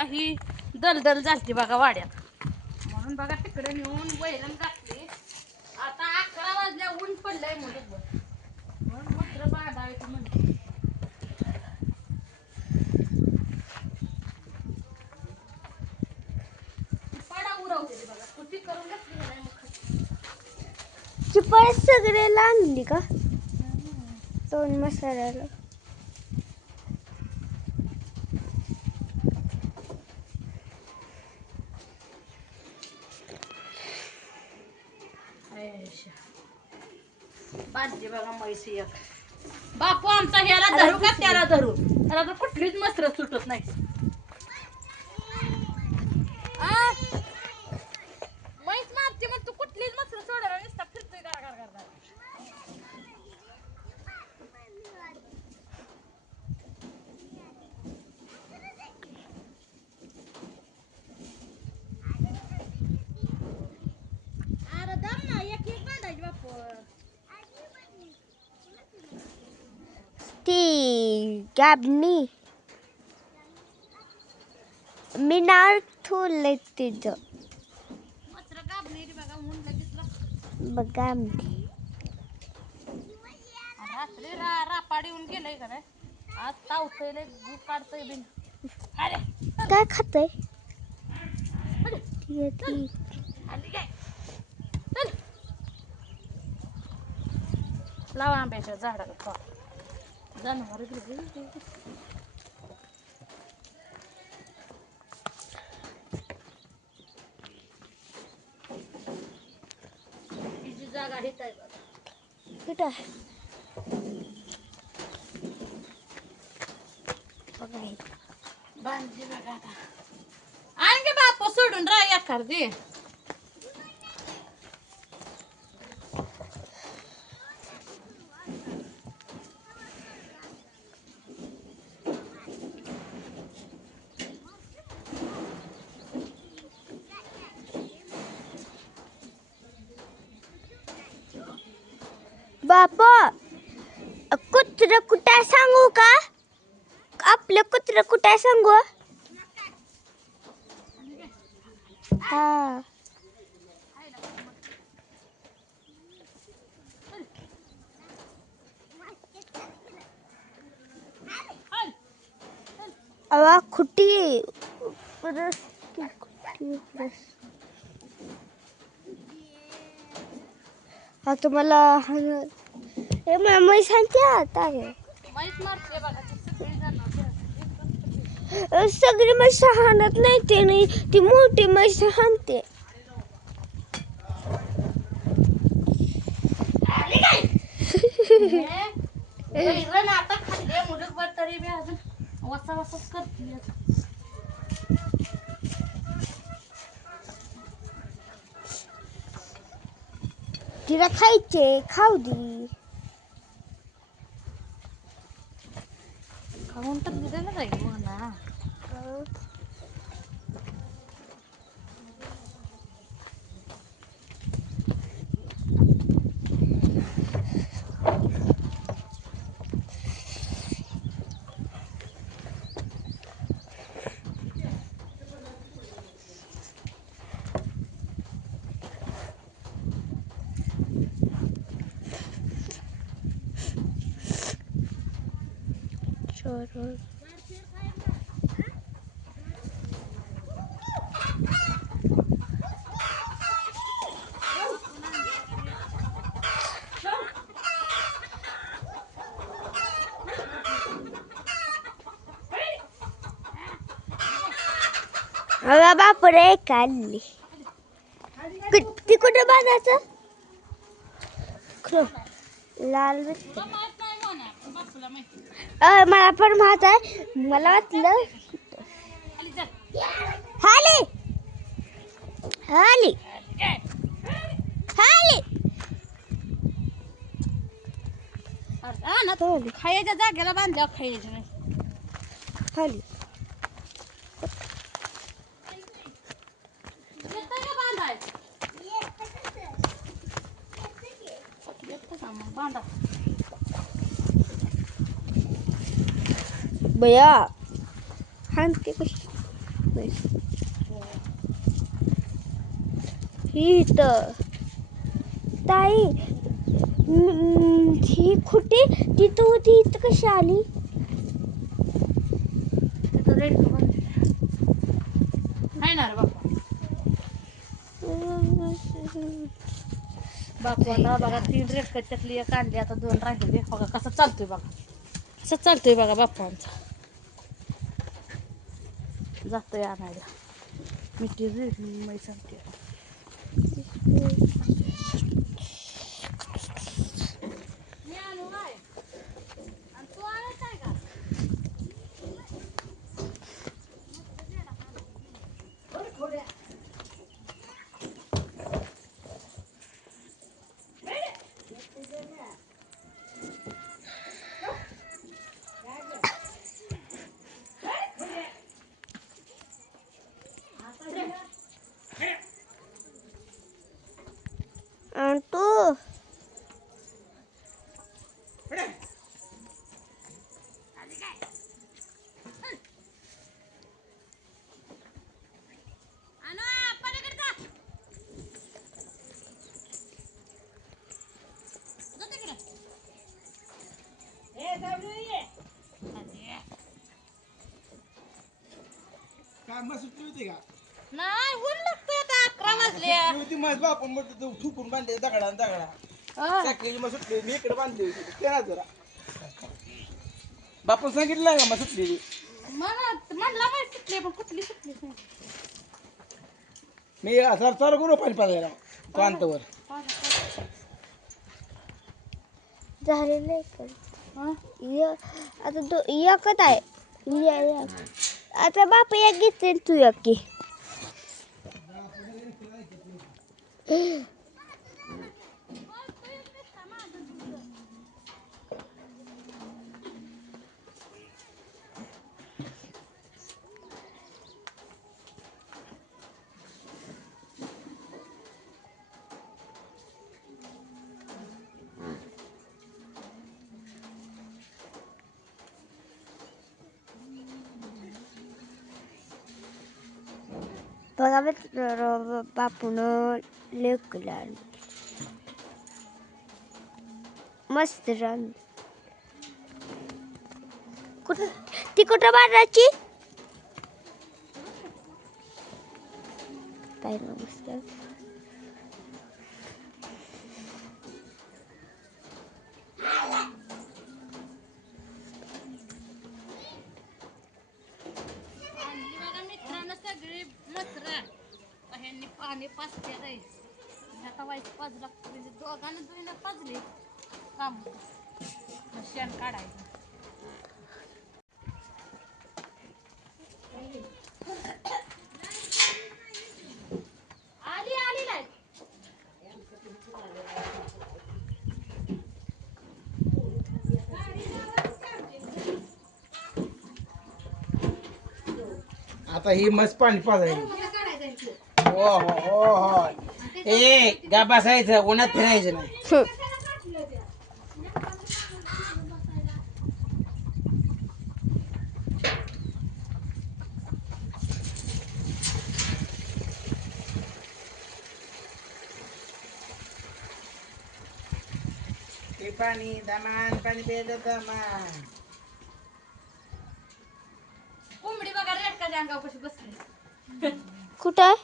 बघा ही दलदल झालती बघा वाड्यात, म्हणून बघा तिकडे नेऊन वैरण घातली. आता 11 वाजल्या ऊन पडलंय म्हणून मत्र बांधायचं म्हणते. पाडा उरवते बघा, कुठे करून घातली नाही मग चिपळ सगळ्याला आणली का दोन मसाल्याला. बांधली बघा म्हैसी एक. बापू आमचा ह्याला धरू का त्याला धरू, त्याला तर कुठलीच मस्त्र सुटत नाही. म्हैस मारते मग तू कुठलीच मस्त्र सोडायला नुसता फिरतोय गार गार गार. अरे दम ना एक एक बांधायची बापू. ती गॅबनी मी नाव ठेवलंय तिचं मस्त्र गाबली रे बघा, ऊन लगेच लागतं. बघा. रात्री रापाड येऊन गेलंय का नाही, आज तावतय लय गू काढतय बिन. अरे काय खातय आली काय, चल लावा आंब्याच्या झाडाला पाव. जनावर तिची जागा हेच आहे बघा. कुठं आहे बघा हे. बांधली बघा आता. आणखी बापू सोडून राह एखादी. बापा कुत्र कुठं सांगू का, आपलं कुत्र कुठं सांगू. हा अवा खुटी हा तुम्हाला हे मी सांगते आता म्हैस मारते बघा ती सगळी जनावर. सगळी म्हैस हाणत नाही ते नाही, ती मोठी म्हैस हाणते. वैरण आता खाल्ले मुलगभर तरी बी अजून वसा वसाच करते. तिला खायचे खाऊ दे. खाऊन तर दिलं जाईल म्हणा. अगं बापरे काढली. ती कुठं बांधायचं लाल मला पण माहित आहे. मला वाटलं हाली हाली हाली खायच्या जागेला बांधल्यावर खायचं नाही. हाली बांधा बया हाणते कशी म्हैस ही इथं ताई ही खुटी तिथं होती इथं कशी आली तिथं रेड आहे ना रे बाप्पा. बापू आता बघा 3 रेडकं चकली एक आणली, आता 2 राहिले. बघा कसं चालतोय बघा, कसं चालतोय बघा बाप्पा आमचा. जातोय आणायला मिठी मी सांगते. मी आणू काय आणि तू आणत आहे का? आणि तू काय मग सुटली होती का? नाही ऊन लागतोय आता 11 वाजले. सुटली होती मग आपण म्हणतो तू ठुकून बांधले दगडा चाकली मग सुटली मी इकडे बांधली होती तेरा जरा बापून सांगितलं का मग सुटली म्हणला माहिती सुटली पण कुठली सुटली नाही. मी सर चालू करू पाणी पाजायला पांतवर झालेलं आहे पण हा? आता तो एकच आहे आता बाप एक घेते तू एक घे. बघा बापून लेकला मस्त रान कुठं ती कुठं बांधायची काय मस्त सगळी मसरा ह्यांनी पाणी पाजते रे आता वाईट पाज लागतो म्हणजे दोघांना दुईनं पाजले काम शेण काढायचं. आली आली नाही आता ही मस्त पाणी पाजायला हो हो हो हो ए गा बसायचं उन्हात फिरायचं नाही. हे पाणी दमान पाणी प्यायचं दमान कोंबडी बघा रेडकाच्या अंगावर कशी बसली. कुठं